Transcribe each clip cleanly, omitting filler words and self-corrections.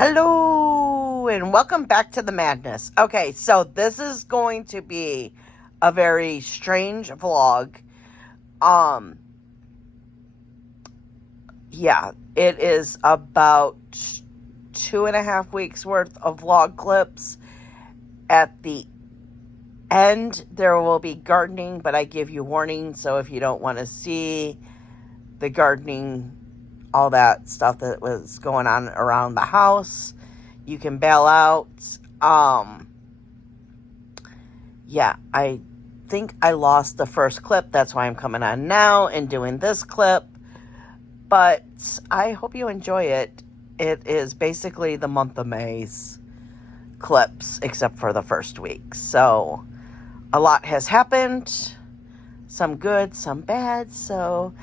Hello and welcome back to the madness. Okay, so this is going to be a very strange vlog. Yeah, it is about 2.5 weeks worth of vlog clips. At the end, there will be gardening, but I give you warning, so if you don't want to see the gardening, all that stuff that was going on around the house, you can bail out. Yeah, I think I lost the first clip. That's why I'm coming on now and doing this clip. But I hope you enjoy it. It is basically the month of May's clips, except for the first week. So a lot has happened. Some good, some bad. So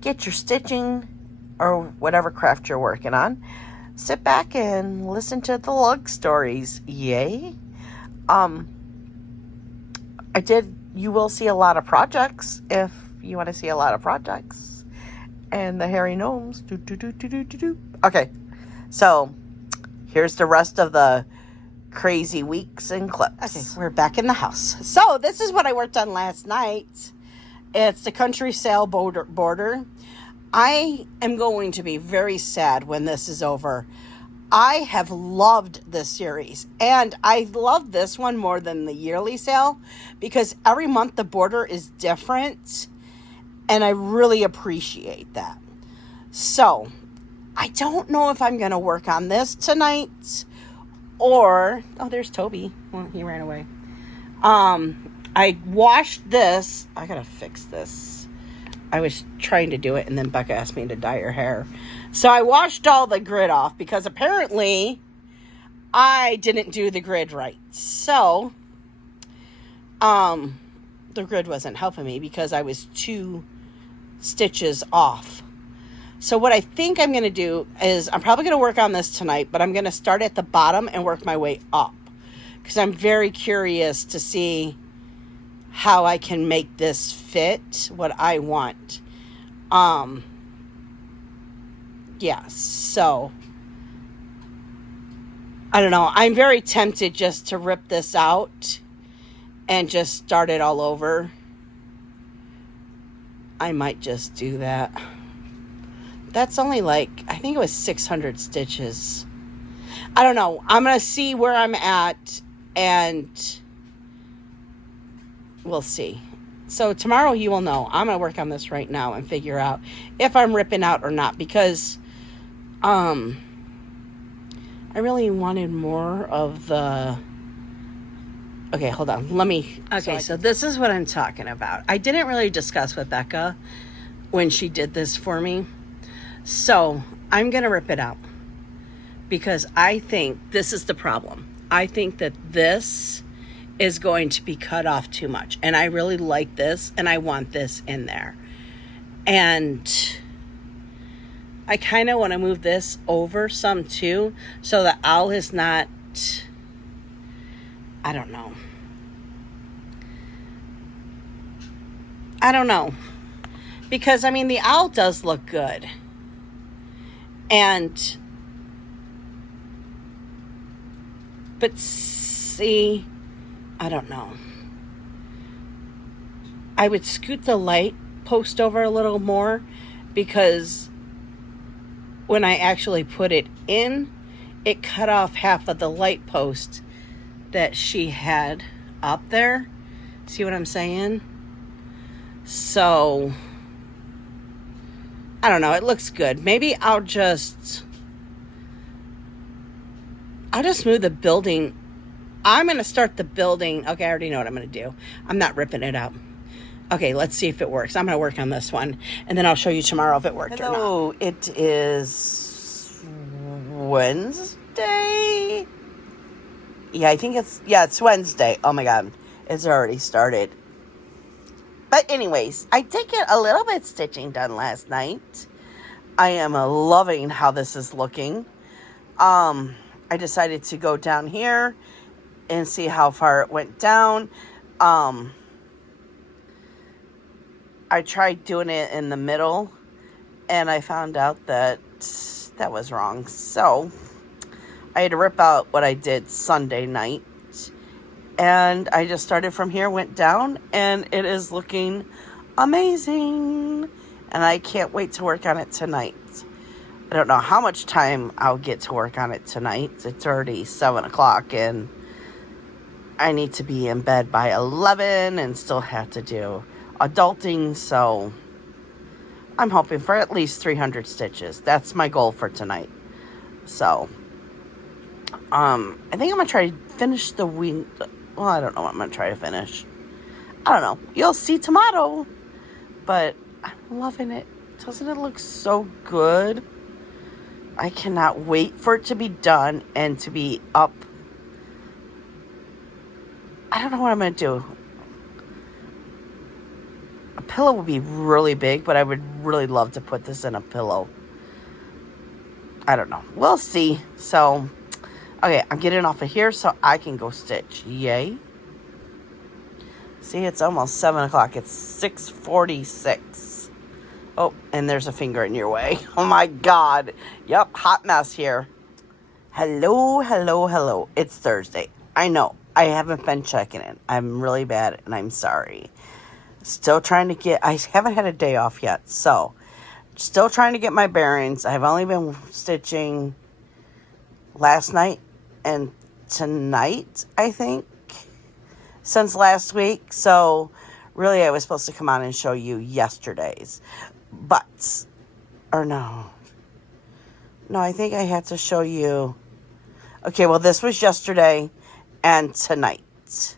get your stitching or whatever craft you're working on. Sit back and listen to the lug stories. Yay. You will see a lot of projects if you want to see a lot of projects. And the hairy gnomes. Okay. So here's the rest of the crazy weeks and clips. Okay, we're back in the house. So this is what I worked on last night. It's the country sale border. I am going to be very sad when this is over. I have loved this series, and I love this one more than the yearly sale because every month the border is different, and I really appreciate that. So I don't know if I'm going to work on this tonight or... Oh, there's Toby. Well, he ran away. I washed this. I got to fix this. I was trying to do it, and then Becca asked me to dye her hair. So I washed all the grid off because apparently I didn't do the grid right. So the grid wasn't helping me because I was 2 stitches off. So what I think I'm going to do is I'm probably going to work on this tonight, but I'm going to start at the bottom and work my way up because I'm very curious to see how I can make this fit what I want. Yeah, so I don't know. I'm very tempted just to rip this out and just start it all over. I might just do that. That's only like, I think it was 600 stitches. I don't know. I'm going to see where I'm at and we'll see. So tomorrow you will know. I'm going to work on this right now and figure out if I'm ripping out or not because I really wanted more of the... Okay, hold on. Let me... Okay, so this is what I'm talking about. I didn't really discuss with Becca when she did this for me. So I'm going to rip it out because I think this is the problem. I think that this is going to be cut off too much. And I really like this and I want this in there. And I kind of want to move this over some too so the owl is not, I don't know. Because, I mean, the owl does look good. But see, I don't know. I would scoot the light post over a little more because when I actually put it in, it cut off half of the light post that she had up there. See what I'm saying? So, I don't know. It looks good. Maybe I'll just move the building. I'm going to start the building. Okay, I already know what I'm going to do. I'm not ripping it out. Okay, let's see if it works. I'm going to work on this one, and then I'll show you tomorrow if it worked or not. Hello, it is Wednesday. Yeah, I think it's Wednesday. Oh my God, it's already started. But anyways, I did get a little bit stitching done last night. I am loving how this is looking. I decided to go down here and see how far it went down. I tried doing it in the middle, and I found out that that was wrong. So I had to rip out what I did Sunday night. And I just started from here, went down, and it is looking amazing. And I can't wait to work on it tonight. I don't know how much time I'll get to work on it tonight. It's already 7 o'clock, and I need to be in bed by 11 and still have to do adulting, so I'm hoping for at least 300 stitches. That's my goal for tonight. So, I think I'm going to try to finish the week. Well, I don't know what I'm going to try to finish. I don't know. You'll see tomorrow. But I'm loving it. Doesn't it look so good? I cannot wait for it to be done and to be up. I don't know what I'm going to do. A pillow would be really big, but I would really love to put this in a pillow. I don't know. We'll see. So, okay, I'm getting off of here so I can go stitch. Yay. See, it's almost 7 o'clock. It's 6:46. Oh, and there's a finger in your way. Oh, my God. Yep, hot mess here. Hello, hello, hello. It's Thursday. I know. I haven't been checking in. I'm really bad, and I'm sorry. Still trying to get... I haven't had a day off yet, so... Still trying to get my bearings. I've only been stitching last night and tonight, I think, since last week. So, really, I was supposed to come on and show you yesterday's. But, or no. No, I think I had to show you... Okay, well, this was yesterday and tonight.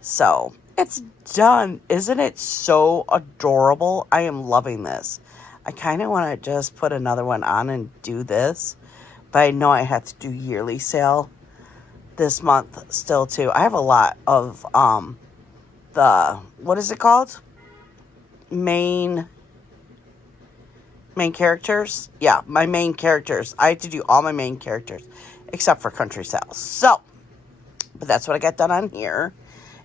So, it's done. Isn't it so adorable? I am loving this. I kind of want to just put another one on and do this. But I know I had to do yearly sale this month still too. I have a lot of the, what is it called? Main characters. Yeah, my main characters. I had to do all my main characters except for country sales. So, but that's what I got done on here.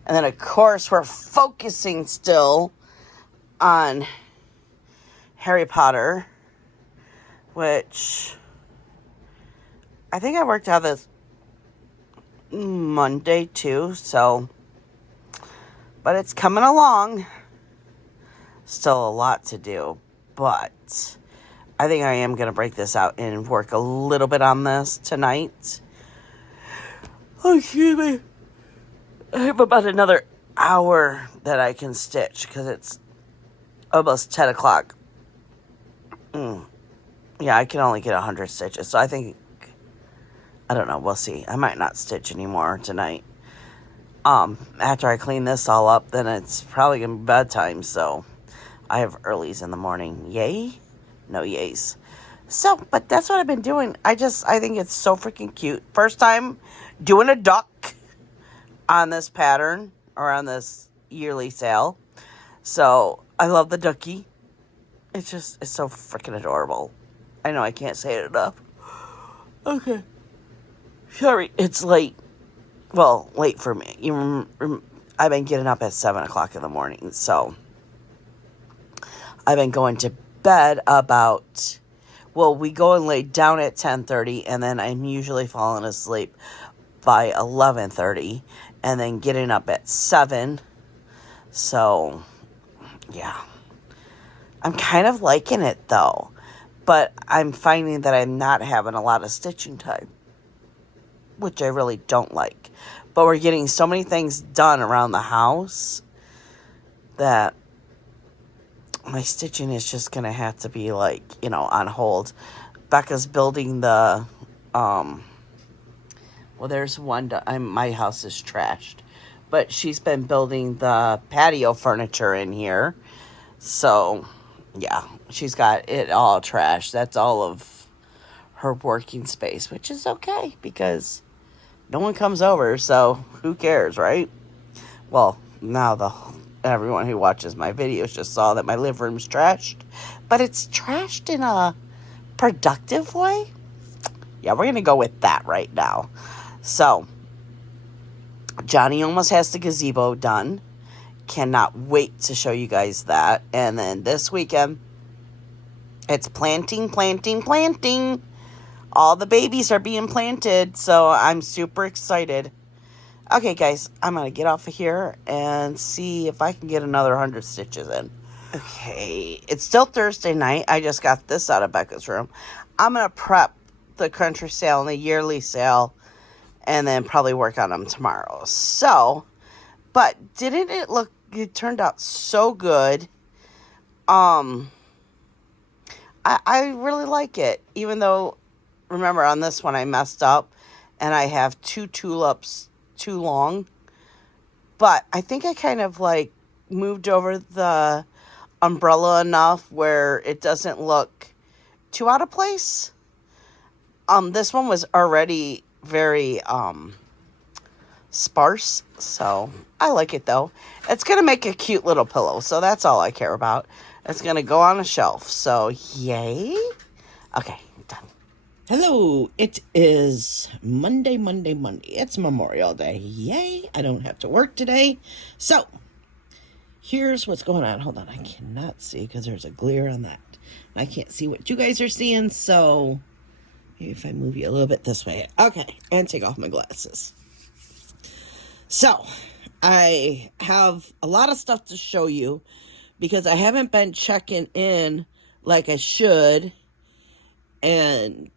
And then of course we're focusing still on Harry Potter, which I think I worked out this Monday too, so, but it's coming along. Still a lot to do, but I think I am going to break this out and work a little bit on this tonight. Oh, excuse me. I have about another hour that I can stitch because it's almost 10 o'clock. Yeah, I can only get 100 stitches, so I think, I don't know, we'll see. I might not stitch anymore tonight. After I clean this all up, then it's probably going to be bedtime, so I have earlies in the morning. Yay? No yays. So, but that's what I've been doing. I think it's so freaking cute. First time doing a duck on this pattern, or on this yearly sale. So, I love the ducky. It's so freaking adorable. I know I can't say it enough. Okay. Sorry, it's late. Well, late for me. I've been getting up at 7 o'clock in the morning, so I've been going to bed about... Well, we go and lay down at 10:30, and then I'm usually falling asleep by 11:30, and then getting up at 7. So, yeah. I'm kind of liking it, though. But I'm finding that I'm not having a lot of stitching time, which I really don't like. But we're getting so many things done around the house that my stitching is just going to have to be, like, on hold. Becca's building the, well, there's one, my house is trashed. But she's been building the patio furniture in here. So... yeah, she's got it all trashed. That's all of her working space, which is okay because no one comes over, so who cares, right? Well, now everyone who watches my videos just saw that my living room's trashed, but it's trashed in a productive way. Yeah, we're going to go with that right now. So, Johnny almost has the gazebo done. Cannot wait to show you guys that. And then this weekend, it's planting all the babies are being planted, so I'm super excited. Okay, guys, I'm going to get off of here and see if I can get another 100 stitches in. Okay, it's still Thursday night. I just got this out of Becca's room. I'm going to prep the country sale and the yearly sale and then probably work on them tomorrow. So, but didn't it look, it turned out so good. I really like it, even though, remember on this one I messed up and I have 2 tulips too long. But I think I kind of like moved over the umbrella enough where it doesn't look too out of place. This one was already very sparse, so I like it though. It's gonna make a cute little pillow, so that's all I care about. It's gonna go on a shelf, so yay. Okay, done. Hello, it is Monday. It's Memorial Day. Yay, I don't have to work today. So here's what's going on. Hold on, I cannot see because there's a glare on that. I can't see what you guys are seeing, so maybe if I move you a little bit this way. Okay, and take off my glasses. So, I have a lot of stuff to show you because I haven't been checking in like I should. And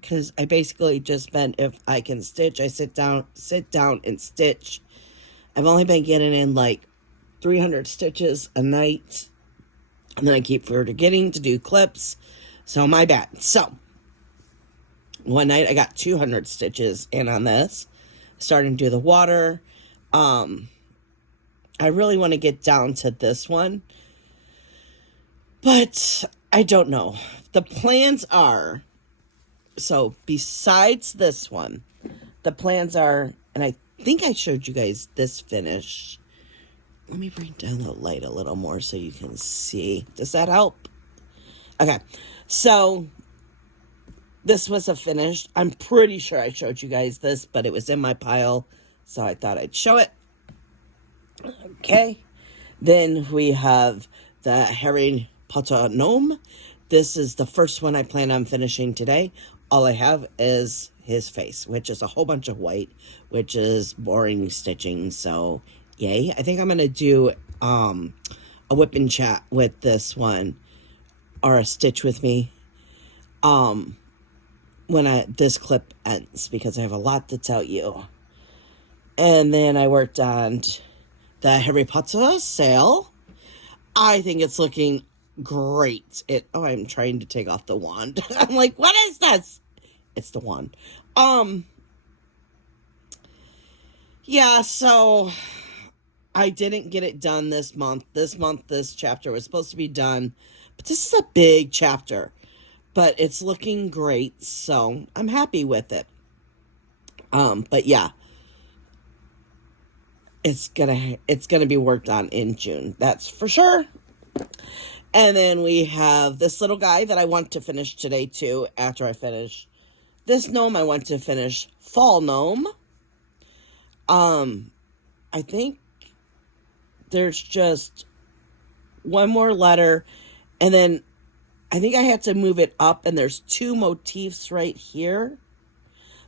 because I basically just been, if I can stitch, I sit down and stitch. I've only been getting in like 300 stitches a night. And then I keep forgetting to do clips. So my bad. So one night I got 200 stitches in on this. Starting to do the water. I really want to get down to this one. But I don't know. The plans are, so besides this one, the plans are, and I think I showed you guys this finish. Let me bring down the light a little more so you can see. Does that help? Okay. So this was a finish. I'm pretty sure I showed you guys this, but it was in my pile, so I thought I'd show it. Okay. Then we have the Harry Potter gnome. This is the first one I plan on finishing today. All I have is his face, which is a whole bunch of white, which is boring stitching, so yay. I think I'm going to do a whip and chat with this one, or a stitch with me, when this clip ends, because I have a lot to tell you. And then I worked on the Harry Potter sale. I think it's looking great. I'm trying to take off the wand. I'm like, what is this? It's the wand. Yeah, so I didn't get it done this month. This chapter was supposed to be done, but this is a big chapter. But it's looking great, so I'm happy with it. But yeah, it's gonna be worked on in June. That's for sure. And then we have this little guy that I want to finish today too. After I finish this gnome, I want to finish fall gnome. I think there's just one more letter, and then I think I have to move it up, and there's 2 motifs right here.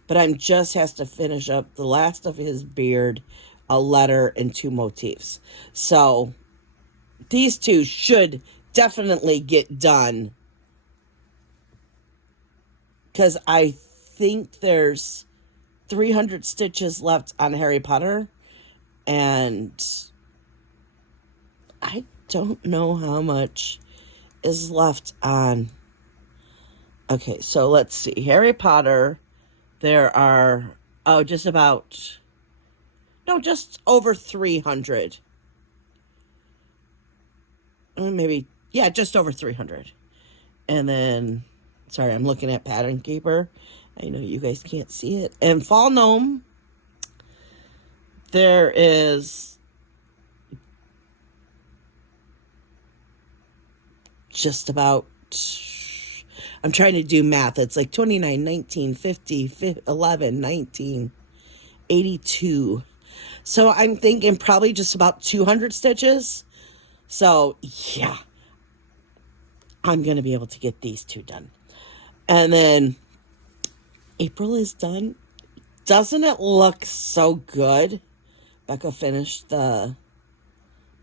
But I'm just has to finish up the last of his beard, a letter, and 2 motifs. So these 2 should definitely get done, because I think there's 300 stitches left on Harry Potter, and I don't know how much is left on. Okay, so let's see. Harry Potter, there are just over 300. Maybe, yeah, just over 300. And then, sorry, I'm looking at Pattern Keeper. I know you guys can't see it. And Fall Gnome, there is just about, I'm trying to do math. It's like 29, 19, 50, 11, 19, 82. So I'm thinking probably just about 200 stitches. So, yeah, I'm going to be able to get these 2 done. And then April is done. Doesn't it look so good? Becca finished the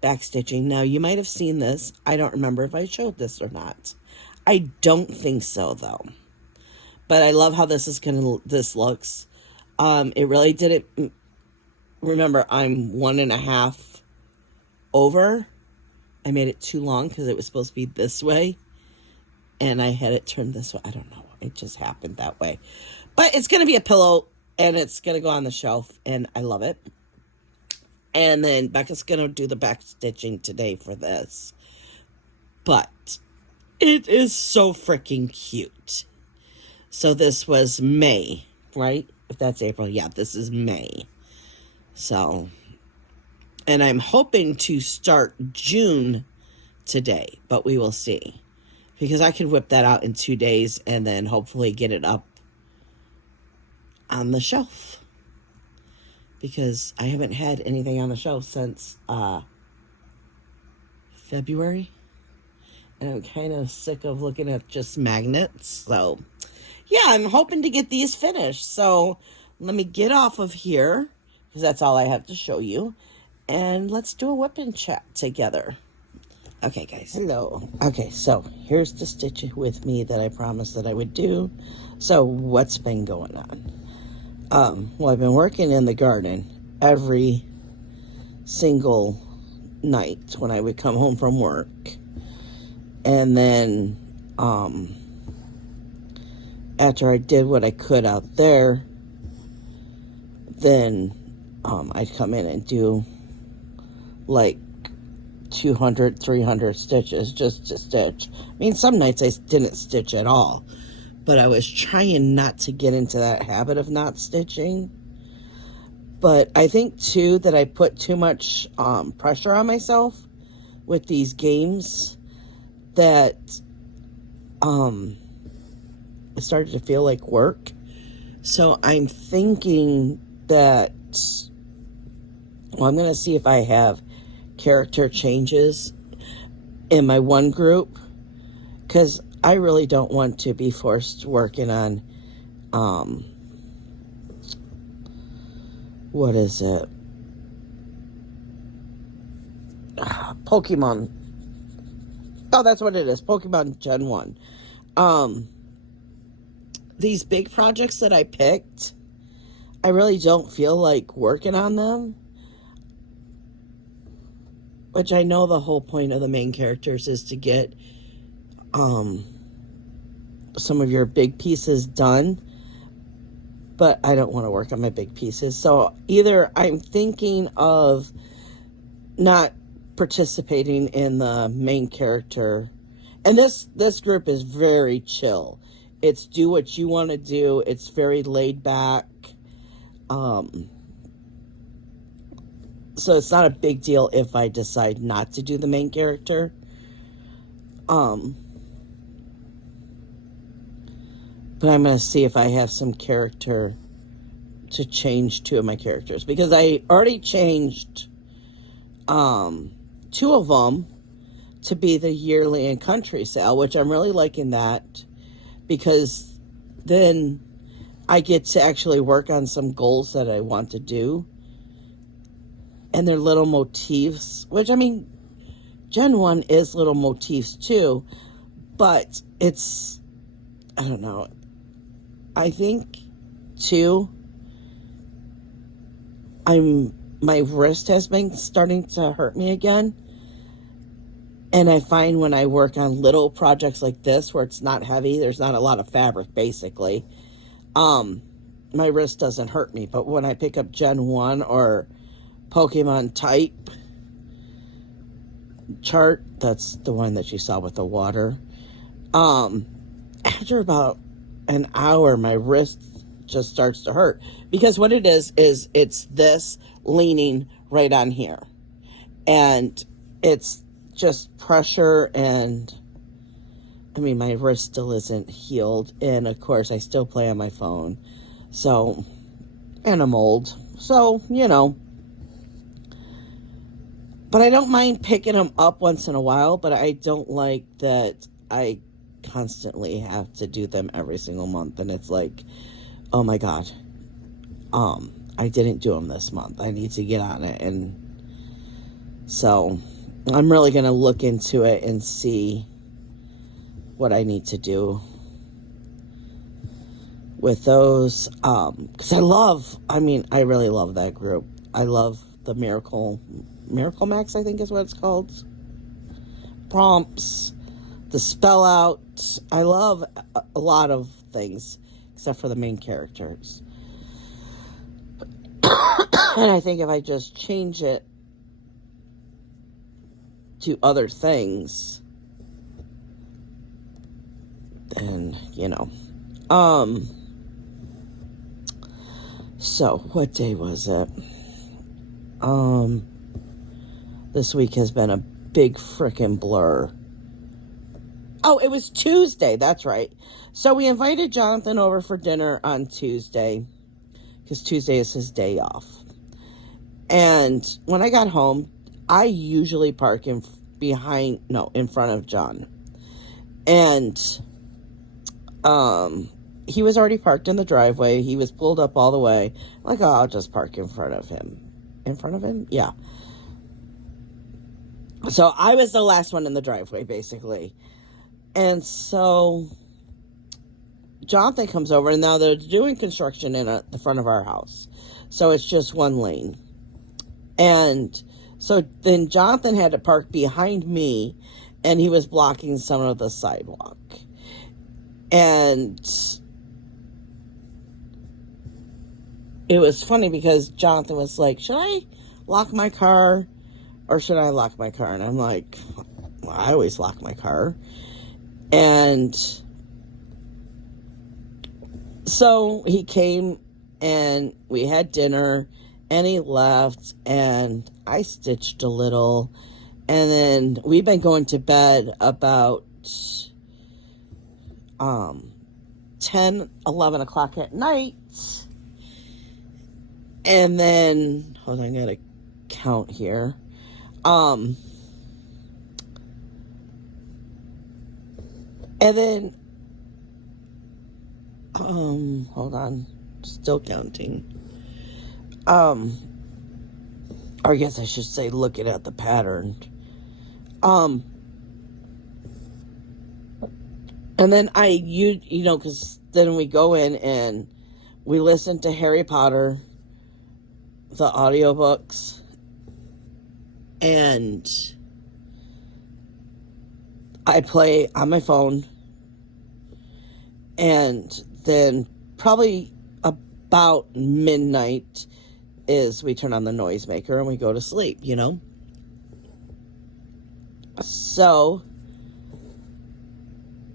back stitching. Now, you might have seen this. I don't remember if I showed this or not. I don't think so, though. But I love how this looks. It really didn't. Remember, I'm 1.5 over. I made it too long because it was supposed to be this way. And I had it turned this way. I don't know. It just happened that way. But it's going to be a pillow. And it's going to go on the shelf. And I love it. And then Becca's going to do the back stitching today for this. But it is so freaking cute. So this was May, right? If that's April. Yeah, this is May. So, and I'm hoping to start June today. But we will see. Because I could whip that out in 2 days. And then hopefully get it up on the shelf. Because I haven't had anything on the shelf since February. And I'm kind of sick of looking at just magnets. So, yeah, I'm hoping to get these finished. So, let me get off of here. Because that's all I have to show you. And let's do a whip and chat together. Okay, guys. Hello. Okay, so here's the stitch with me that I promised that I would do. So, what's been going on? Well, I've been working in the garden every single night when I would come home from work. And then, after I did what I could out there, then, I'd come in and do like 200, 300 stitches just to stitch. I mean, some nights I didn't stitch at all. But I was trying not to get into that habit of not stitching. But I think, too, that I put too much pressure on myself with these games that it started to feel like work. So I'm thinking that, well, I'm going to see if I have character changes in my one group. Because I really don't want to be forced working on, what is it? Pokemon. Oh, that's what it is. Pokemon Gen 1. These big projects that I picked, I really don't feel like working on them. Which I know the whole point of the main characters is to get some of your big pieces done, but I don't want to work on my big pieces. So either I'm thinking of not participating in the main character, and this group is very chill. It's do what you want to do. It's very laid back. So it's not a big deal if I decide not to do the main character. But I'm going to see if I have some character to change 2 of my characters. Because I already changed 2 of them to be the yearly and country sale, which I'm really liking that. Because then I get to actually work on some goals that I want to do. And they're little motifs, which, I mean, Gen 1 is little motifs too. But it's, I don't know. I think, too, my wrist has been starting to hurt me again. And I find when I work on little projects like this, where it's not heavy, there's not a lot of fabric, basically, my wrist doesn't hurt me. But when I pick up Gen 1 or Pokemon type chart, that's the one that you saw with the water, after about an hour, my wrist just starts to hurt. Because what it is it's this leaning right on here. And it's just pressure, and I mean, my wrist still isn't healed. And of course, I still play on my phone. So, and I'm old. So, you know. But I don't mind picking them up once in a while, but I don't like that I constantly have to do them every single month. And it's like, oh my God, I didn't do them this month. I need to get on it. And so I'm really going to look into it and see what I need to do with those. Because I really love that group. I love the Miracle Max, I think is what it's called. Prompts, the spell out. I love a lot of things except for the main characters. And I think if I just change it to other things, then, so what day was it? This week has been a big frickin' blur. Oh, it was Tuesday. That's right. So we invited Jonathan over for dinner on Tuesday because Tuesday is his day off. And when I got home, I usually park in front of John. And he was already parked in the driveway. He was pulled up all the way. I'm like, oh, I'll just park in front of him. In front of him? Yeah. So I was the last one in the driveway, basically. And so Jonathan comes over, and now they're doing construction in the front of our house. So it's just one lane. And so then Jonathan had to park behind me, and he was blocking some of the sidewalk. And it was funny because Jonathan was like, should I lock my car or should I lock my car? And I'm like, well, I always lock my car. And so he came and we had dinner and he left and I stitched a little. And then we've been going to bed about 10, 11 o'clock at night. And then, hold on, I gotta count here. And then, hold on, still counting. Or I guess I should say looking at the pattern. And then because then we go in and we listen to Harry Potter, the audiobooks, and I play on my phone, and then probably about midnight is we turn on the noisemaker and we go to sleep, So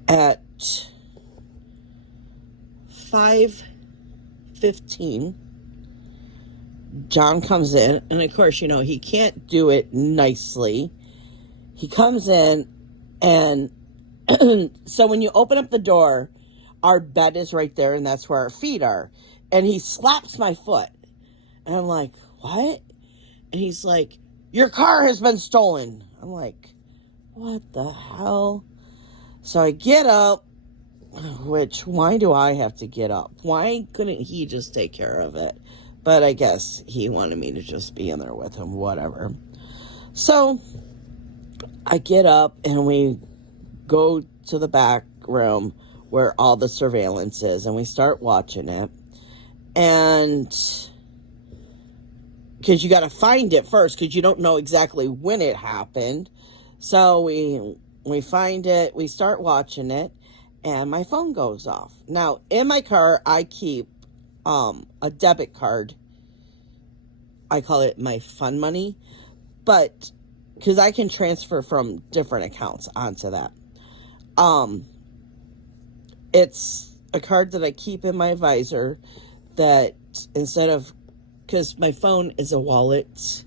at 5:15, John comes in, and of course, he can't do it nicely. He comes in, and so when you open up the door, our bed is right there, and that's where our feet are. And he slaps my foot, and I'm like, what? And he's like, your car has been stolen. I'm like, what the hell? So I get up, why do I have to get up? Why couldn't he just take care of it? But I guess he wanted me to just be in there with him, whatever. So I get up and we go to the back room where all the surveillance is, and we start watching it. And because you got to find it first, because you don't know exactly when it happened. So we find it, we start watching it, and my phone goes off. Now, in my car, I keep a debit card. I call it my fun money, but because I can transfer from different accounts onto that. It's a card that I keep in my visor that because my phone is a wallet.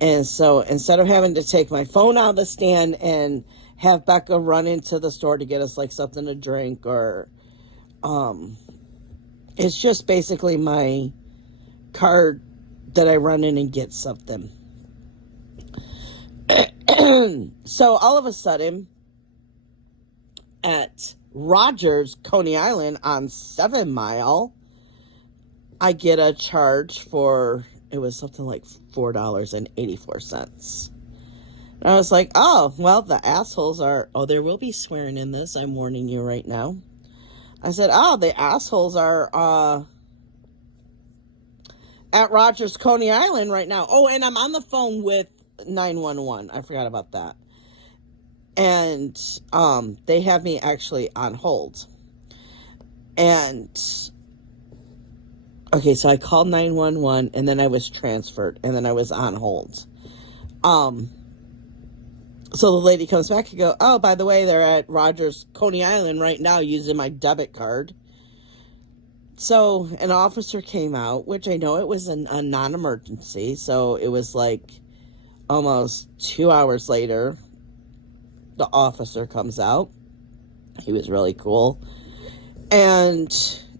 And so instead of having to take my phone out of the stand and have Becca run into the store to get us like something to drink or, it's just basically my card that I run in and get something. So all of a sudden at Rogers, Coney Island on 7 Mile, I get a charge for, it was something like $4.84. And I was like, oh, well, the assholes are, oh, there will be swearing in this. I'm warning you right now. I said, oh, the assholes are at Rogers, Coney Island right now. Oh, and I'm on the phone with 911. I forgot about that. And they have me actually on hold. And okay, so I called 911 and then I was transferred and then I was on hold. So the lady comes back and go, oh, by the way, they're at Rogers, Coney Island right now using my debit card. So an officer came out, which I know it was a non-emergency. So it was like almost 2 hours later, the officer comes out. He was really cool. And,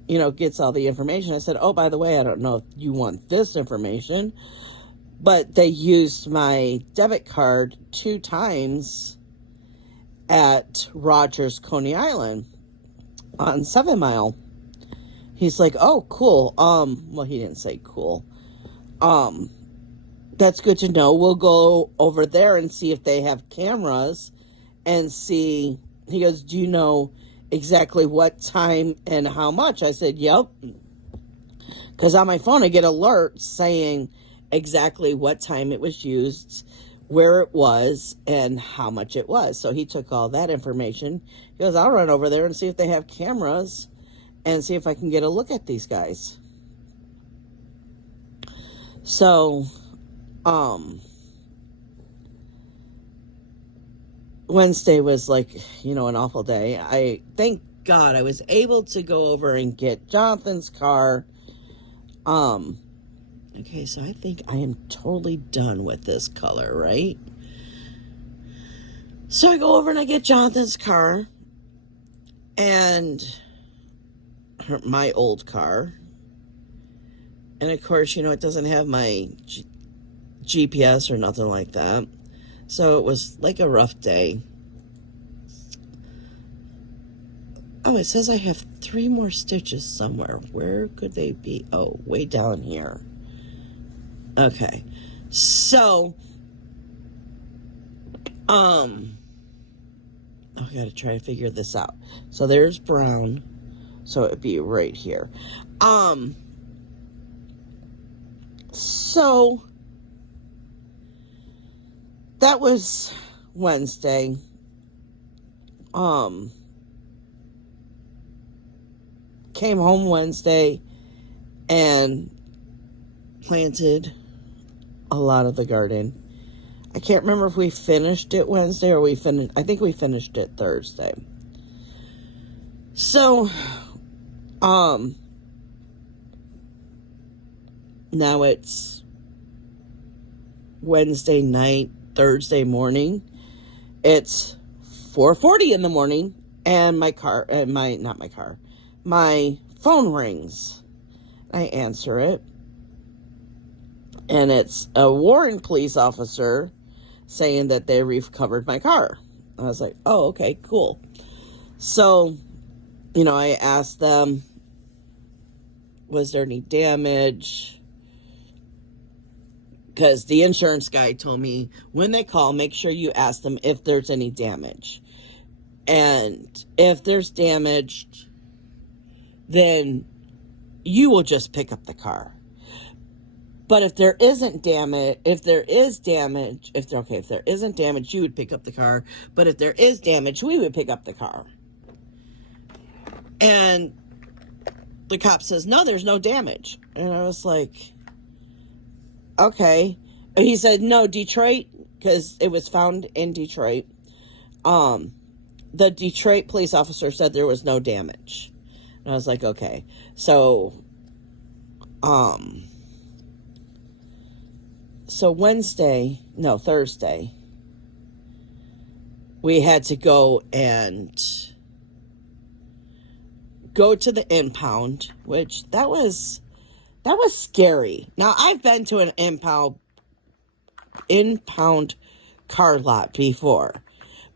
you know, gets all the information. I said, oh, by the way, I don't know if you want this information, but they used my debit card 2 times at Rogers, Coney Island on 7 Mile. He's like, oh, cool. Well, he didn't say cool. That's good to know. We'll go over there and see if they have cameras and see. He goes, do you know exactly what time and how much? I said, yep. Because on my phone, I get alerts saying exactly what time it was used, where it was, and how much it was. So he took all that information. He goes, I'll run over there and see if they have cameras and see if I can get a look at these guys. So, Wednesday was like, you know, an awful day. I thank God I was able to go over and get Jonathan's car. Okay, so I think I am totally done with this color, right? So I go over and I get Jonathan's car and my old car. And of course, you know, it doesn't have my GPS or nothing like that. So it was like a rough day. Oh, it says I have 3 more stitches somewhere. Where could they be? Oh, way down here. Okay. So, I gotta try to figure this out. So there's brown. So it'd be right here. So that was Wednesday. Came home Wednesday and planted a lot of the garden. I can't remember if we finished it Wednesday or I think we finished it Thursday. So, now it's Wednesday night, Thursday morning. It's 4:40 in the morning and my phone rings. I answer it. And it's a Warren police officer saying that they recovered my car. I was like, oh, okay, cool. So, you know, I asked them, was there any damage? Because the insurance guy told me when they call, make sure you ask them if there's any damage. And if there's damage, then you will just pick up the car. But if there isn't damage, you would pick up the car. But if there is damage, we would pick up the car. And the cop says, no, there's no damage. And I was like, okay. And he said, no, Detroit, because it was found in Detroit. The Detroit police officer said there was no damage. And I was like, okay. So, Thursday, we had to go to the impound, which that was scary. Now, I've been to an impound car lot before,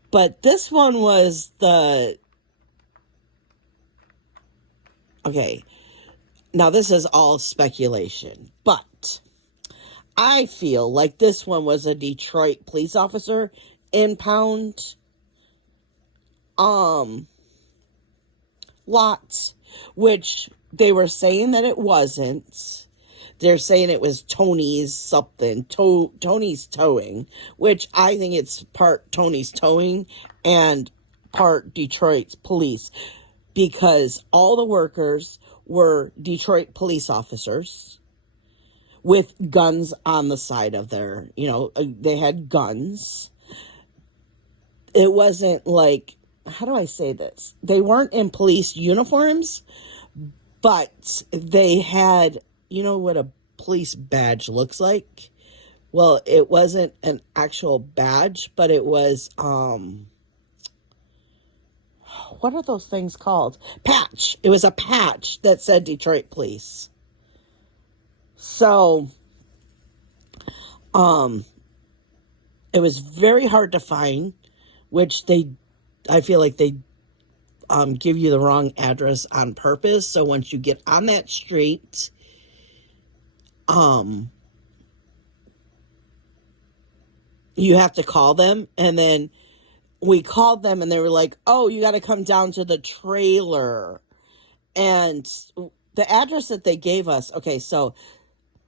but this one was the Okay, now this is all speculation, but I feel like this one was a Detroit police officer impound lots, which they were saying that it wasn't. They're saying it was Tony's something, Tony's Towing, which I think it's part Tony's Towing and part Detroit's police, because all the workers were Detroit police officers with guns on the side of their, they had guns. It wasn't like, how do I say this? They weren't in police uniforms, but they had, what a police badge looks like? Well, it wasn't an actual badge, but it was, what are those things called? Patch. It was a patch that said Detroit Police. So, it was very hard to find, which I feel like they give you the wrong address on purpose. So once you get on that street, you have to call them. And then we called them and they were like, oh, you got to come down to the trailer. And the address that they gave us, okay, so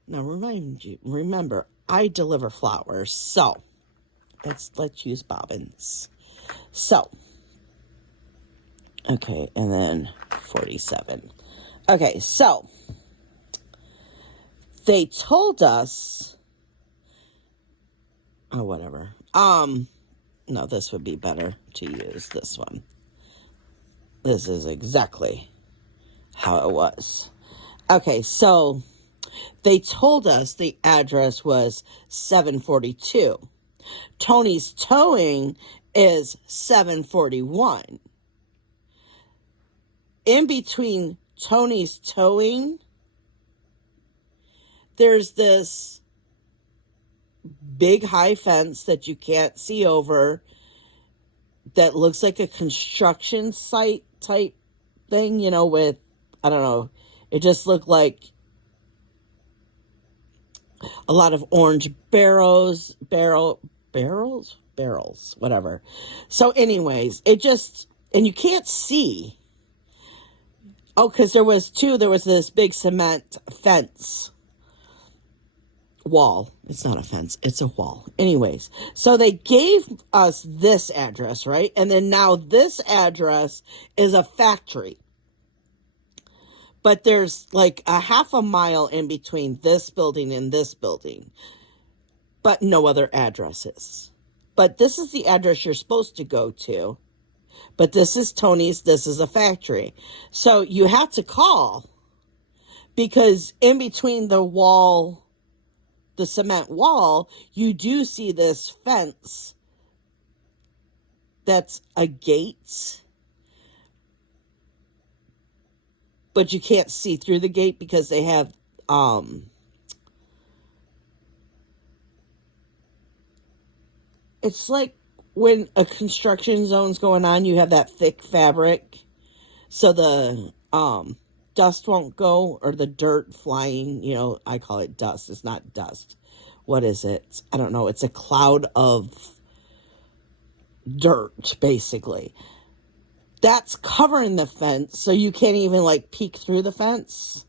now remember, I deliver flowers. So let's use bobbins. So, okay, and then 47. Okay, so they told us, oh, whatever. No, this would be better to use this one. This is exactly how it was. Okay, so they told us the address was 742. Tony's Towing is 741. In between Tony's Towing, there's this big high fence that you can't see over that looks like a construction site type thing, with, I don't know, it just looked like a lot of orange barrels, whatever. So anyways, and you can't see. Oh, because there was this big cement fence wall. It's not a fence, it's a wall. Anyways, so they gave us this address, right? And then now this address is a factory. But there's like a half a mile in between this building and this building, but no other addresses. But this is the address you're supposed to go to. But this is Tony's, this is a factory. So you have to call, because in between the wall, the cement wall, you do see this fence that's a gate. But you can't see through the gate because they have, it's like when a construction zone's going on, you have that thick fabric, so the, dust won't go, or the dirt flying, I call it dust. It's not dust. What is it? I don't know. It's a cloud of dirt, basically. That's covering the fence, so you can't even peek through the fence.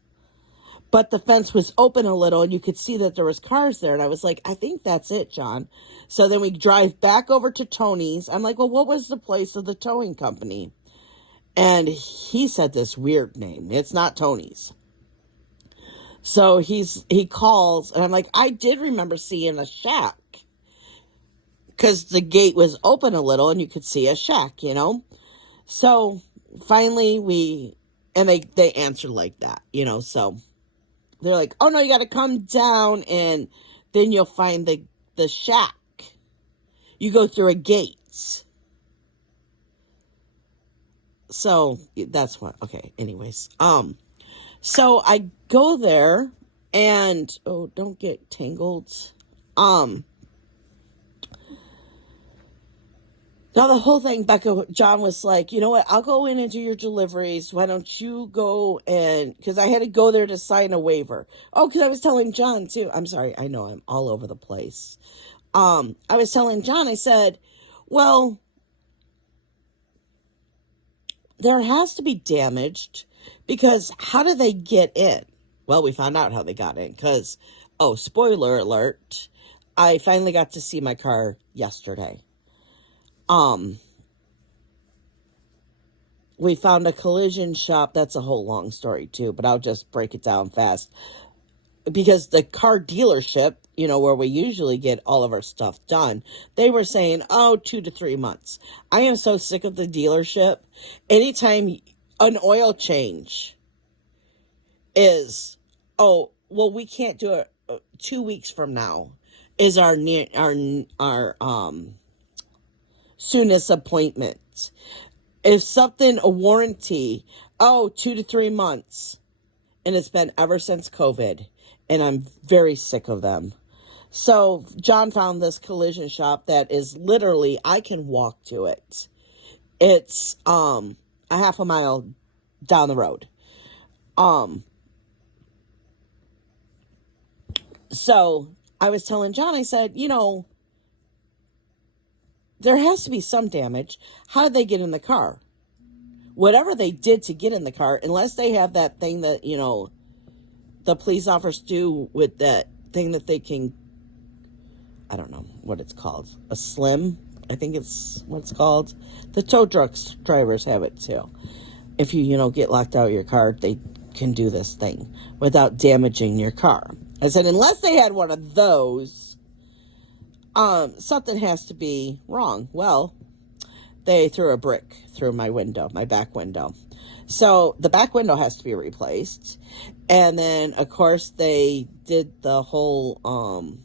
But the fence was open a little and you could see that there was cars there. And I was like, I think that's it, John. So then we drive back over to Tony's. I'm like, well, what was the place of the towing company? And he said this weird name. It's not Tony's. So he calls and I'm like, I did remember seeing a shack, because the gate was open a little and you could see a shack, So finally they answered like that, so they're like, oh no, you got to come down and then you'll find the shack. You go through a gate. So that's what, okay. Anyways, so I go there and, oh, don't get tangled. Now, the whole thing, Becca, John was like, you know what? I'll go in and do your deliveries. Why don't you go and, because I had to go there to sign a waiver. Oh, because I was telling John too. I'm sorry. I know I'm all over the place. I was telling John, I said, well, there has to be damaged because how did they get in? Well, we found out how they got in because, oh, spoiler alert, I finally got to see my car yesterday. We found a collision shop. That's a whole long story too, but I'll just break it down fast. Because the car dealership, you know, where we usually get all of our stuff done, they were saying, oh, 2 to 3 months. I am so sick of the dealership. Anytime an oil change is, oh, well, we can't do it 2 weeks from now is our soonest appointment. If something, a warranty, oh, 2 to 3 months. And it's been ever since COVID. And I'm very sick of them. So John found this collision shop that is literally, I can walk to it. It's a half a mile down the road. So I was telling John, I said, you know, there has to be some damage. How did they get in the car? Whatever they did to get in the car, unless they have that thing that, you know, the police officers do with that thing that they can, I don't know what it's called, a slim, I think it's what it's called. The tow truck drivers have it too. If you know, get locked out of your car, they can do this thing without damaging your car. I said, unless they had one of those, something has to be wrong. Well, they threw a brick through my window, my back window. So the back window has to be replaced. And then, of course, they did the whole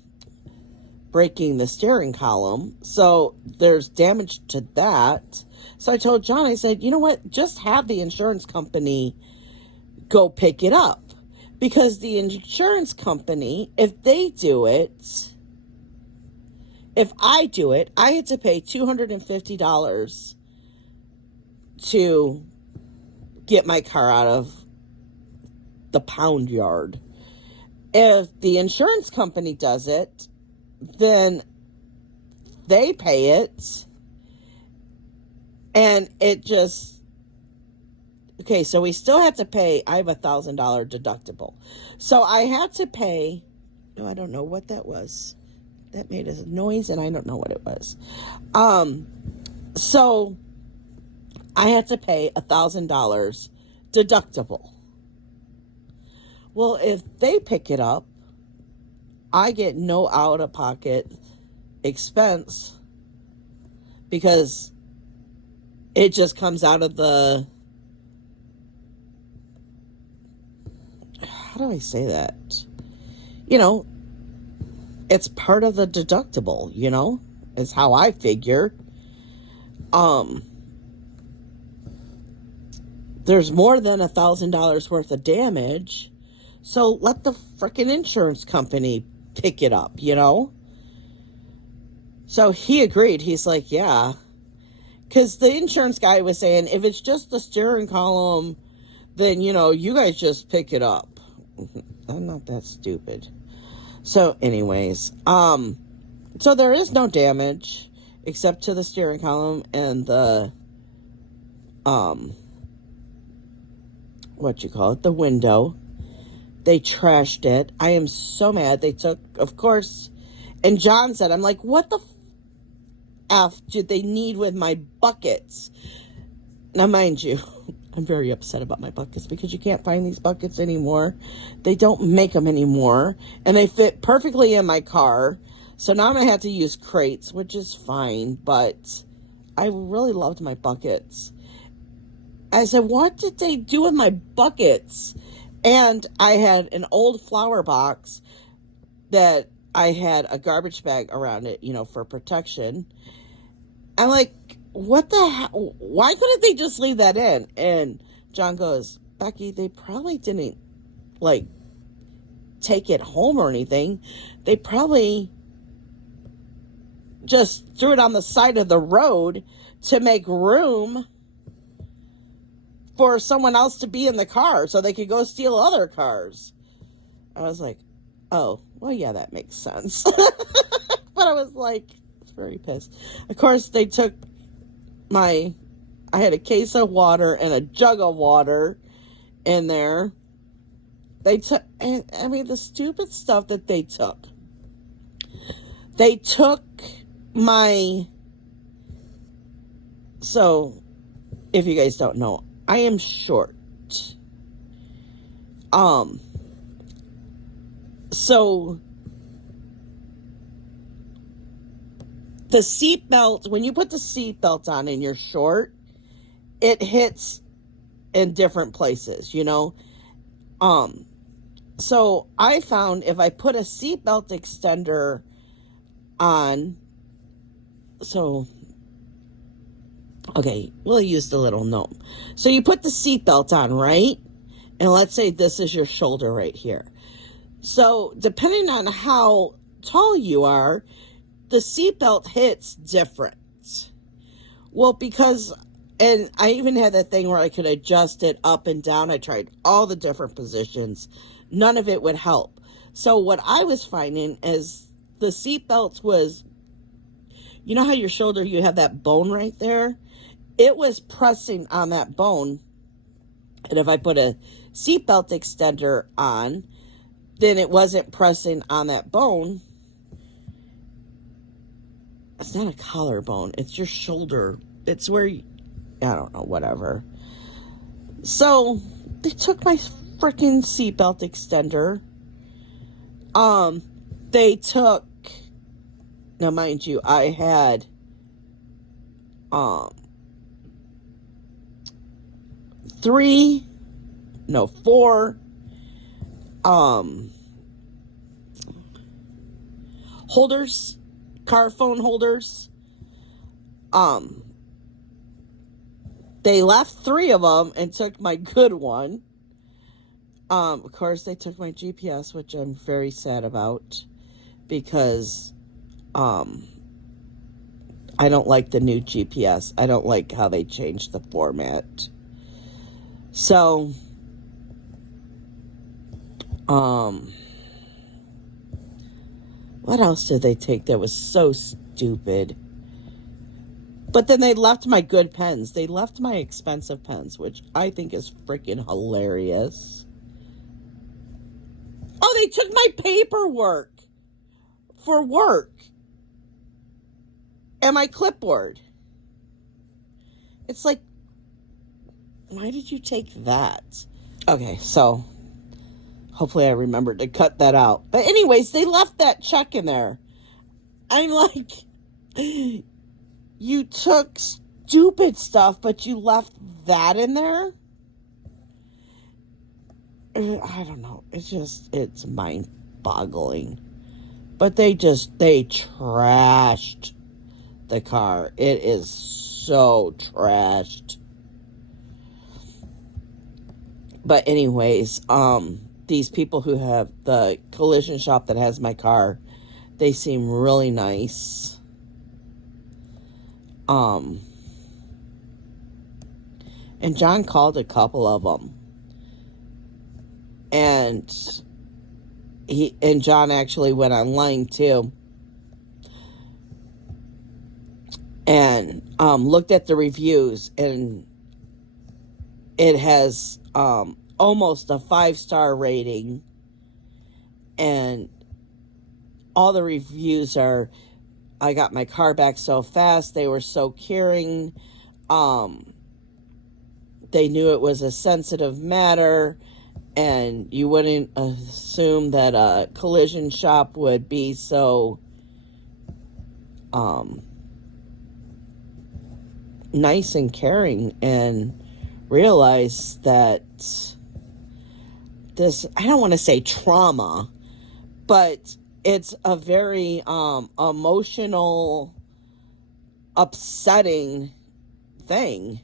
breaking the steering column. So there's damage to that. So I told John, I said, you know what? Just have the insurance company go pick it up. Because the insurance company, if they do it, if I do it, I had to pay $250 to get my car out of the pound yard. If the insurance company does it, then they pay it. And it just, okay, so we still had to pay, I have $1,000 deductible. So I had to pay, no, I don't know what that was. That made a noise and I don't know what it was. So I had to pay $1,000 deductible. Well, if they pick it up, I get no out-of-pocket expense because it just comes out of the, how do I say that? You know, it's part of the deductible, you know, is how I figure. There's more than $1,000 worth of damage. So let the frickin' insurance company pick it up, you know? So he agreed. He's like, yeah. Because the insurance guy was saying, if it's just the steering column, then, you know, you guys just pick it up. I'm not that stupid. So anyways, so there is no damage except to the steering column and the, the window. They trashed it. I am so mad. They took, of course, and John said, I'm like, what the F did they need with my buckets? Now, mind you, I'm very upset about my buckets because you can't find these buckets anymore. They don't make them anymore. And they fit perfectly in my car. So now I'm going to have to use crates, which is fine. But I really loved my buckets. I said, what did they do with my buckets? And I had an old flower box that I had a garbage bag around it, you know, for protection. I'm like, what the hell? Why couldn't they just leave that in? And John goes, Becky, they probably didn't, like, take it home or anything. They probably just threw it on the side of the road to make room for someone else to be in the car so they could go steal other cars. I was like, oh, well, yeah, that makes sense. But I was like, very pissed. Of course, they took I had a case of water and a jug of water in there. They took, I mean, the stupid stuff that they took. They took so, if you guys don't know, I am short. So the seatbelt, when you put the seatbelt on and you're short, it hits in different places, you know? So I found if I put a seatbelt extender on, okay, we'll use the little gnome. So you put the seatbelt on, right? And let's say this is your shoulder right here. So depending on how tall you are, the seatbelt hits different. Well, and I even had that thing where I could adjust it up and down. I tried all the different positions. None of it would help. So what I was finding is the seatbelt was, you know how your shoulder, you have that bone right there? It was pressing on that bone. And if I put a seatbelt extender on, then it wasn't pressing on that bone. It's not a collarbone. It's your shoulder. It's where, I don't know, whatever. So they took my freaking seatbelt extender. They took, now mind you, I had, 4, holders, car phone holders. They left 3 of them and took my good one. Of course, they took my GPS, which I'm very sad about because, I don't like the new GPS. I don't like how they changed the format. So, what else did they take that was so stupid? But then they left my good pens. They left my expensive pens, which I think is freaking hilarious. Oh, they took my paperwork for work and my clipboard. It's like, why did you take that? Okay, so hopefully I remembered to cut that out. But anyways, they left that check in there. I'm like, you took stupid stuff, but you left that in there? I don't know. It's mind-boggling. But they trashed the car. It is so trashed. But anyways, these people who have the collision shop that has my car, they seem really nice. And John called a couple of them. And John actually went online too. And looked at the reviews, and it has almost a 5-star rating. And all the reviews are, I got my car back so fast. They were so caring. They knew it was a sensitive matter. And you wouldn't assume that a collision shop would be so nice and caring, and realize that this, I don't want to say trauma, but it's a very emotional, upsetting thing.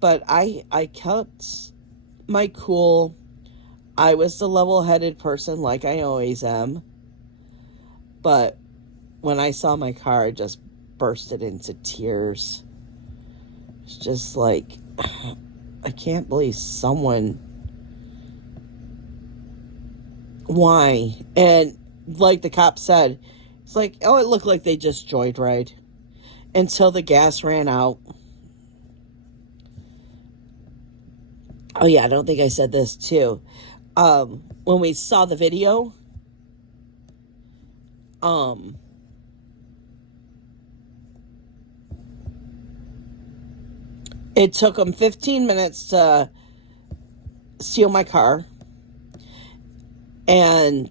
But I kept my cool. I was the level-headed person like I always am. But when I saw my car, I just bursted into tears. It's just like, I can't believe someone. Why? And like the cop said, it's like, oh, it looked like they just joyride until the gas ran out. Oh yeah, I don't think I said this too. When we saw the video, it took them 15 minutes to steal my car. And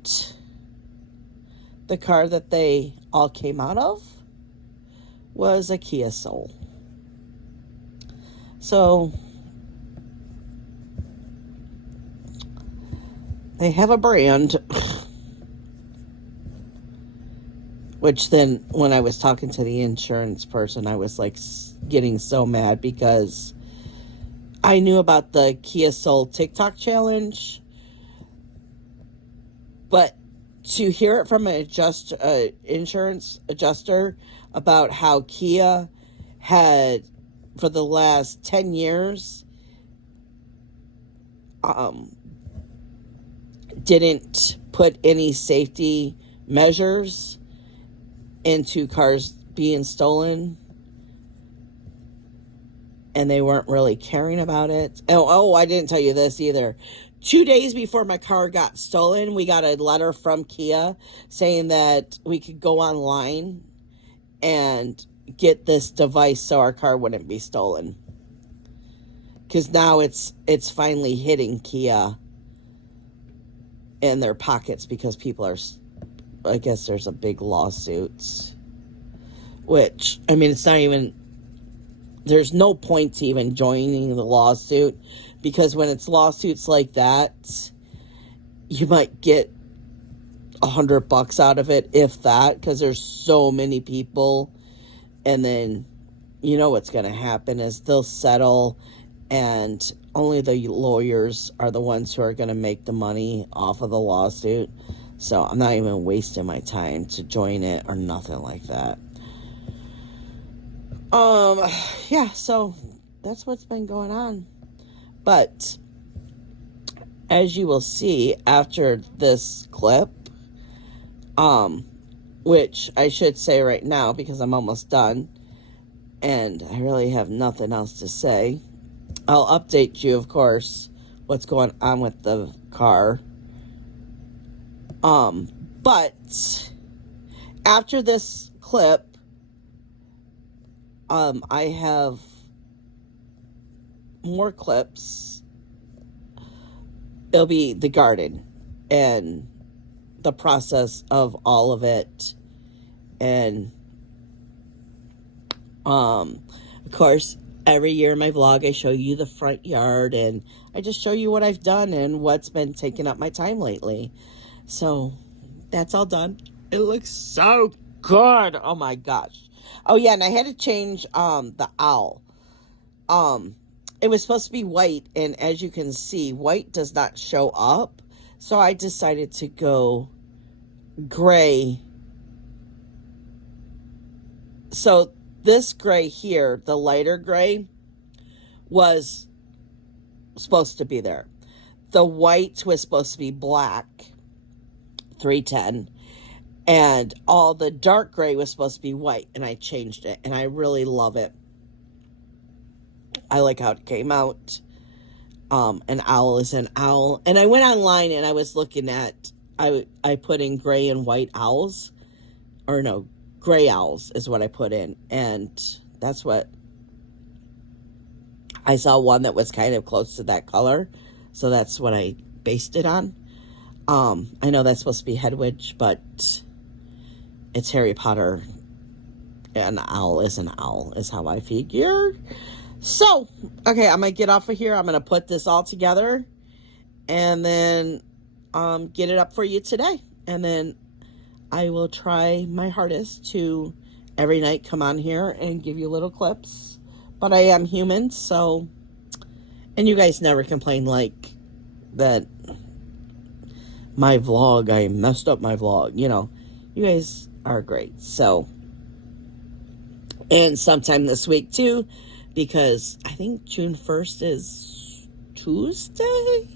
the car that they all came out of was a Kia Soul. So they have a brand. Which then, when I was talking to the insurance person, I was like getting so mad because I knew about the Kia Soul TikTok challenge. But to hear it from an insurance adjuster about how Kia had, for the last 10 years, didn't put any safety measures into cars being stolen, and they weren't really caring about it. Oh, I didn't tell you this either. 2 days before my car got stolen, we got a letter from Kia saying that we could go online and get this device so our car wouldn't be stolen. Because now it's finally hitting Kia in their pockets because people are, I guess there's a big lawsuit. Which, I mean, it's not even, there's no point to even joining the lawsuit, because when it's lawsuits like that, you might get $100 out of it, if that, because there's so many people. And then, you know what's going to happen is they'll settle, and only the lawyers are the ones who are going to make the money off of the lawsuit. So I'm not even wasting my time to join it or nothing like that. Yeah, so that's what's been going on. But as you will see after this clip, which I should say right now because I'm almost done and I really have nothing else to say. I'll update you, of course, what's going on with the car. But after this clip, I have more clips. It'll be the garden and the process of all of it. And, of course, every year in my vlog, I show you the front yard, and I just show you what I've done and what's been taking up my time lately. So that's all done. It looks so good. Oh my gosh. Oh yeah, and I had to change the owl. It was supposed to be white, and as you can see, white does not show up. So I decided to go gray. So this gray here, the lighter gray, was supposed to be there. The white was supposed to be black, 310. And all the dark gray was supposed to be white, and I changed it, and I really love it. I like how it came out. An owl is an owl. And I went online and I was looking at, I put in gray and white owls. Or no, gray owls is what I put in. And that's what, I saw one that was kind of close to that color. So that's what I based it on. I know that's supposed to be Hedwig, but it's Harry Potter. An owl is an owl, is how I figured. So, okay, I'm going to get off of here. I'm going to put this all together and then get it up for you today. And then I will try my hardest to every night come on here and give you little clips. But I am human, so, and you guys never complain like that my vlog, I messed up my vlog. You know, you guys are great. So, and sometime this week too, because I think June 1st is Tuesday.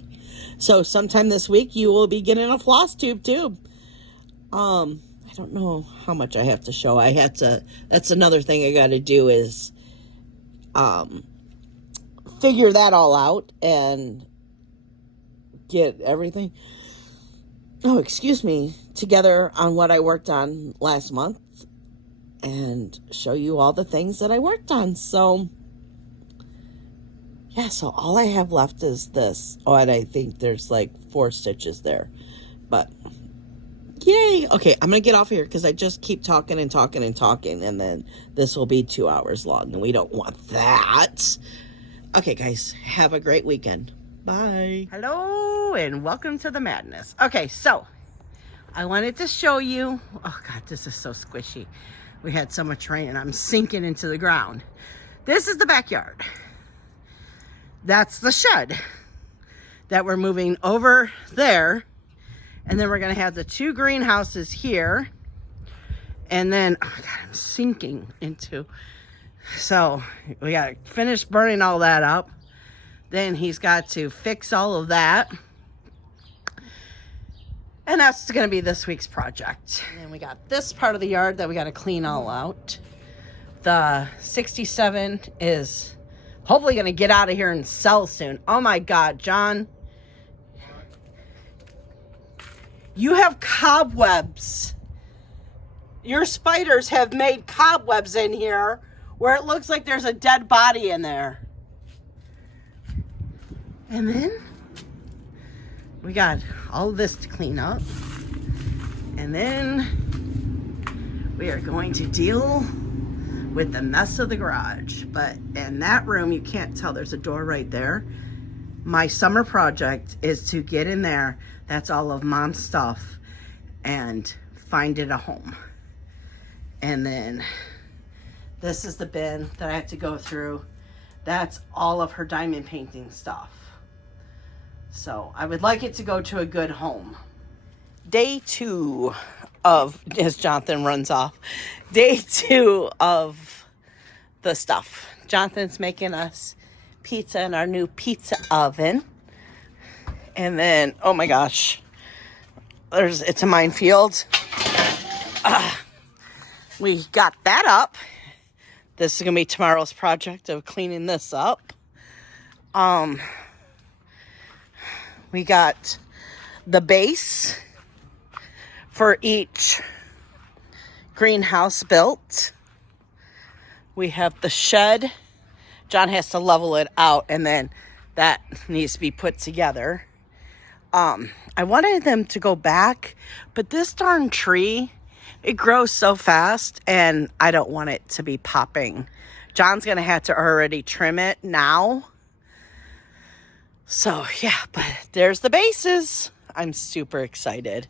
So sometime this week you will be getting a floss tube too. I don't know how much I have to show. That's another thing I got to do is figure that all out and get everything, oh, excuse me, together on what I worked on last month and show you all the things that I worked on. So yeah, so all I have left is this. Oh, and I think there's like 4 stitches there, but yay. Okay, I'm gonna get off here because I just keep talking and talking and talking, and then this will be 2 hours long, and we don't want that. Okay, guys, have a great weekend. Bye. Hello, and welcome to the madness. Okay, so I wanted to show you. Oh God, this is so squishy. We had so much rain, and I'm sinking into the ground. This is the backyard. That's the shed that we're moving over there. And then we're going to have the 2 greenhouses here. And then, oh my God, I'm sinking into. So we got to finish burning all that up. Then he's got to fix all of that. And that's going to be this week's project. And then we got this part of the yard that we got to clean all out. The 67 is hopefully going to get out of here and sell soon. Oh my God, John. You have cobwebs. Your spiders have made cobwebs in here where it looks like there's a dead body in there. And then we got all this to clean up. And then we are going to deal with the mess of the garage. But in that room, you can't tell, there's a door right there. My summer project is to get in there. That's all of Mom's stuff and find it a home. And then this is the bin that I have to go through. That's all of her diamond painting stuff. So I would like it to go to a good home. Day 2 of, as Jonathan runs off, day 2 of the stuff. Jonathan's making us pizza in our new pizza oven. And then, oh my gosh, it's a minefield. We got that up. This is going to be tomorrow's project of cleaning this up. We got the base for each greenhouse built. We have the shed. John has to level it out, and then that needs to be put together. I wanted them to go back, but this darn tree, it grows so fast, and I don't want it to be popping. John's going to have to already trim it now. So, yeah, but there's the bases. I'm super excited.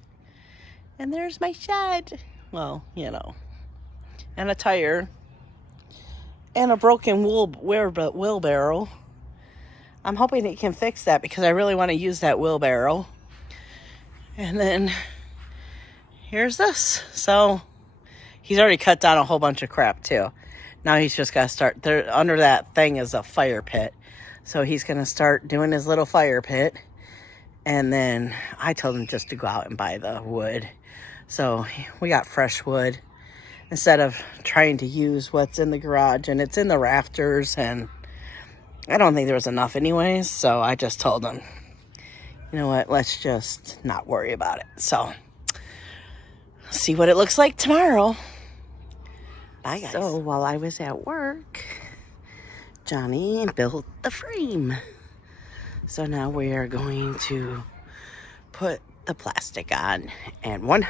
And there's my shed. Well, you know, and a tire. And a broken wheelbarrow. I'm hoping it can fix that because I really want to use that wheelbarrow. And then here's this. So he's already cut down a whole bunch of crap too. Now he's just got to start. There, under that thing is a fire pit. So he's going to start doing his little fire pit. And then I told him just to go out and buy the wood. So we got fresh wood instead of trying to use what's in the garage. And it's in the rafters, and I don't think there was enough anyways. So I just told him, you know what, let's just not worry about it. So see what it looks like tomorrow. Bye, guys. So while I was at work, Johnny built the frame. So now we are going to put the plastic on, and one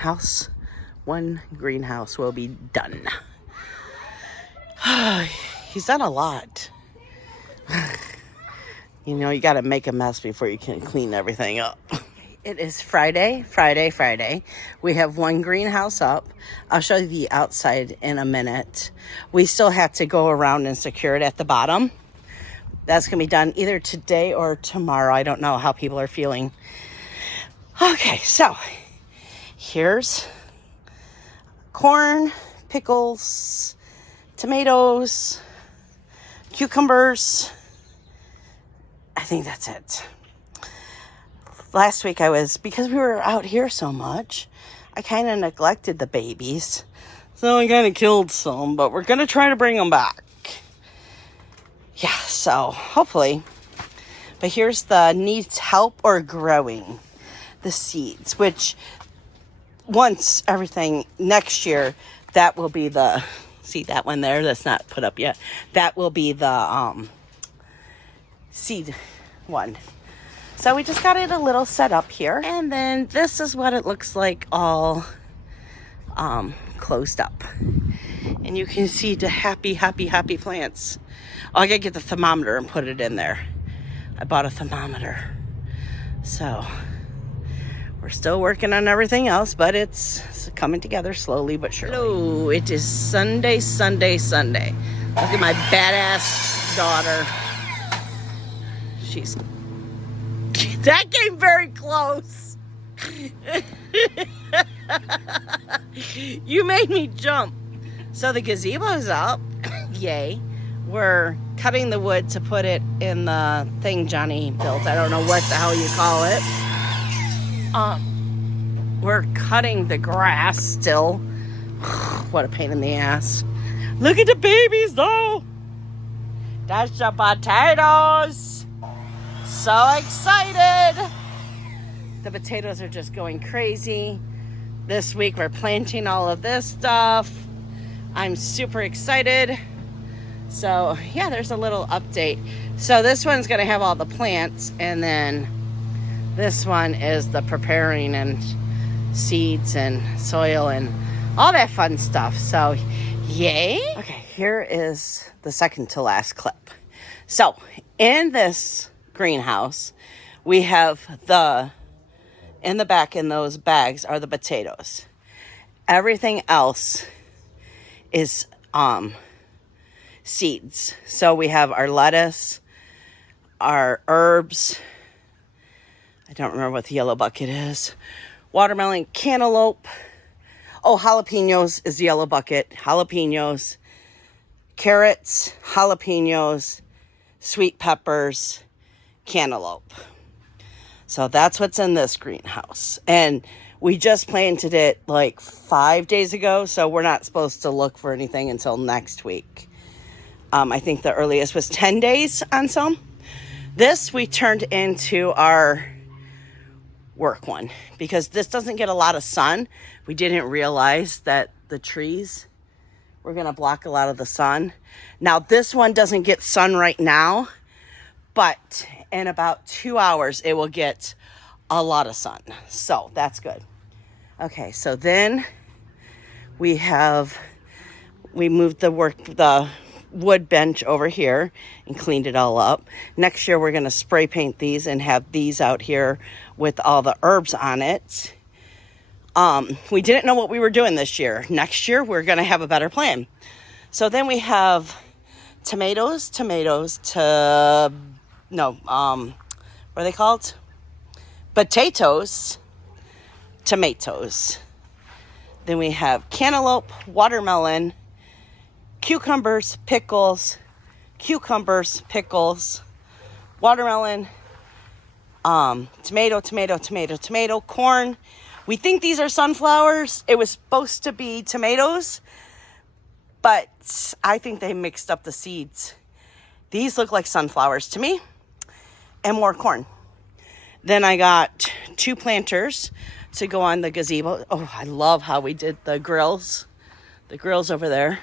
greenhouse will be done. He's done a lot. You know, you got to make a mess before you can clean everything up. It is Friday. We have one greenhouse up. I'll show you the outside in a minute. We still have to go around and secure it at the bottom. That's going to be done either today or tomorrow. I don't know how people are feeling. Okay, so here's corn, pickles, tomatoes, cucumbers. I think that's it. Last week because we were out here so much, I kind of neglected the babies. So I kind of killed some, but we're going to try to bring them back. Yeah, so hopefully. But here's the needs help or growing the seeds, which once everything next year, that will be the, see that one there that's not put up yet, that will be the seed one. So we just got it a little set up here, and then this is what it looks like all closed up, and you can see the happy plants. Oh, I gotta get the thermometer and put it in there. I bought a thermometer, so we're still working on everything else, but it's coming together slowly but surely. Hello, it is Sunday. Look at my badass daughter. That came very close. You made me jump. So the gazebo's up. Yay. We're cutting the wood to put it in the thing Johnny built. I don't know what the hell you call it. We're cutting the grass still. What a pain in the ass. Look at the babies though. That's the potatoes. So excited. The potatoes are just going crazy. This week we're planting all of this stuff. I'm super excited. So yeah, there's a little update. So this one's gonna have all the plants, and then this one is the preparing and seeds and soil and all that fun stuff. So yay. Okay, here is the second to last clip. So in this greenhouse, we have in the back in those bags are the potatoes. Everything else is seeds. So we have our lettuce, our herbs. I don't remember what the yellow bucket is. Watermelon, cantaloupe. Oh, jalapenos is the yellow bucket. Jalapenos, carrots, jalapenos, sweet peppers, cantaloupe. So that's what's in this greenhouse. And we just planted it like 5 days ago, so we're not supposed to look for anything until next week. I think the earliest was 10 days on some. This we turned into our work one because this doesn't get a lot of sun. We didn't realize that the trees were going to block a lot of the sun. Now this one doesn't get sun right now, but in about 2 hours it will get a lot of sun. So that's good. Okay, so then we moved the wood bench over here and cleaned it all up. Next year we're going to spray paint these and have these out here with all the herbs on it. We didn't know what we were doing this year. Next year we're going to have a better plan. So then we have tomatoes, what are they called? Potatoes, tomatoes. Then we have cantaloupe, watermelon, cucumbers, pickles, watermelon, tomato, corn. We think these are sunflowers. It was supposed to be tomatoes, but I think they mixed up the seeds. These look like sunflowers to me, and more corn. Then I got 2 planters to go on the gazebo. Oh, I love how we did the grills over there.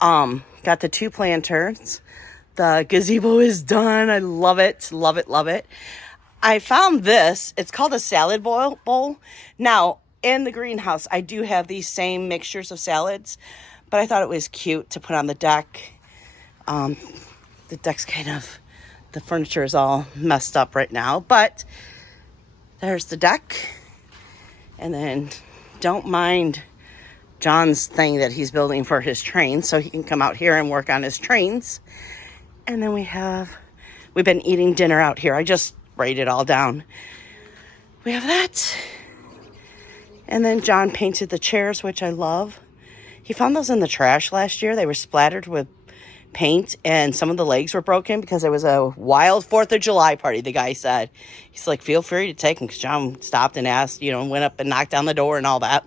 Got the 2 planters. The gazebo is done. I love it. I found this. It's called a salad bowl. Now, in the greenhouse, I do have these same mixtures of salads, but I thought it was cute to put on the deck. The deck's the furniture is all messed up right now, but there's the deck. And then don't mind John's thing that he's building for his train, so he can come out here and work on his trains. And then we've been eating dinner out here. I just write it all down. We have that. And then John painted the chairs, which I love. He found those in the trash last year. They were splattered with paint, and some of the legs were broken because it was a wild 4th of July party, the guy said. He's like, feel free to take them, because John stopped and asked, you know, went up and knocked down the door and all that.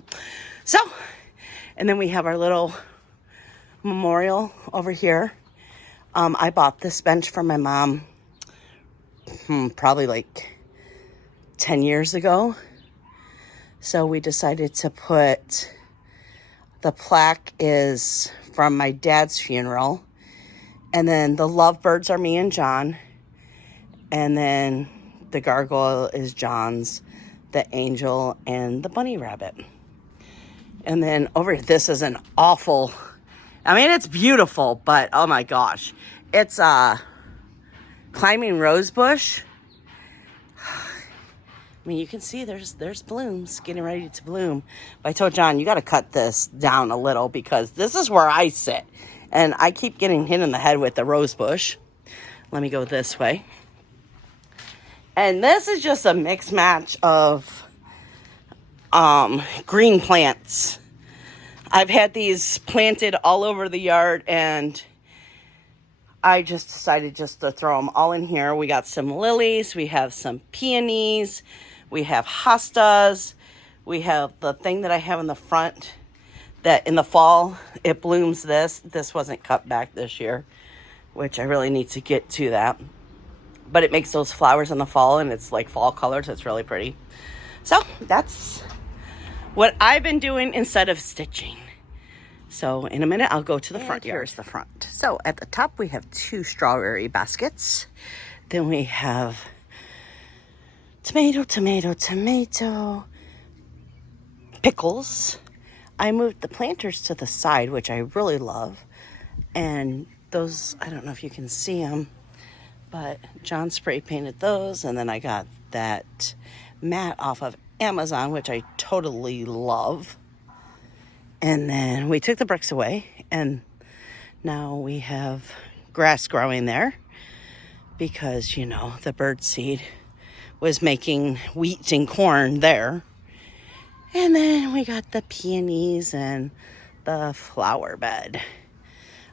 So, and then we have our little memorial over here. I bought this bench from my mom probably like 10 years ago. So we decided to put, the plaque is from my dad's funeral. And then the lovebirds are me and John. And then the gargoyle is John's, the angel, and the bunny rabbit. And then over, this is an awful, I mean, it's beautiful, but oh my gosh. It's a climbing rose bush. I mean, you can see there's blooms getting ready to bloom. But I told John, you got to cut this down a little, because this is where I sit. And I keep getting hit in the head with the rose bush. Let me go this way. And this is just a mix match of green plants. I've had these planted all over the yard, and I just decided just to throw them all in here. We got some lilies, we have some peonies, we have hostas, we have the thing that I have in the front that in the fall, it blooms this. This wasn't cut back this year, which I really need to get to that. But it makes those flowers in the fall, and it's like fall colors. It's really pretty. So that's what I've been doing instead of stitching. So in a minute, I'll go to the front yard. Here's the front. So at the top, we have 2 strawberry baskets. Then we have tomato, tomato, tomato, pickles. I moved the planters to the side, which I really love. And those, I don't know if you can see them, but John spray painted those. And then I got that mat off of Amazon, which I totally love. And then we took the bricks away, and now we have grass growing there because, you know, the bird seed was making wheat and corn there. And then we got the peonies and the flower bed.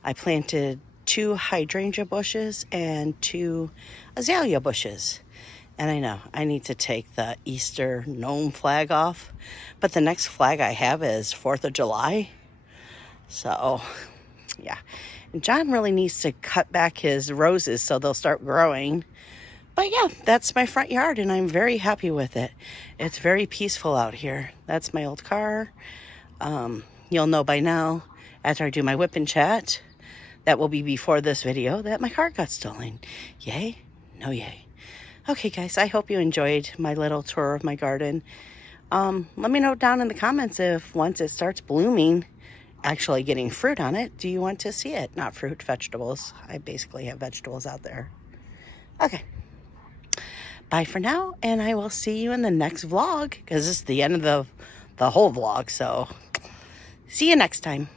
I planted 2 hydrangea bushes and 2 azalea bushes. And I know I need to take the Easter gnome flag off, but the next flag I have is 4th of July. So, yeah. And John really needs to cut back his roses so they'll start growing. But yeah, that's my front yard, and I'm very happy with it. It's very peaceful out here. That's my old car. You'll know by now, after I do my whip and chat, that will be before this video, that my car got stolen. Yay? No yay. Okay, guys, I hope you enjoyed my little tour of my garden. Let me know down in the comments if once it starts blooming, actually getting fruit on it, do you want to see it? Not fruit, vegetables. I basically have vegetables out there. Okay. Bye for now, and I will see you in the next vlog, because this is the end of the whole vlog, so see you next time.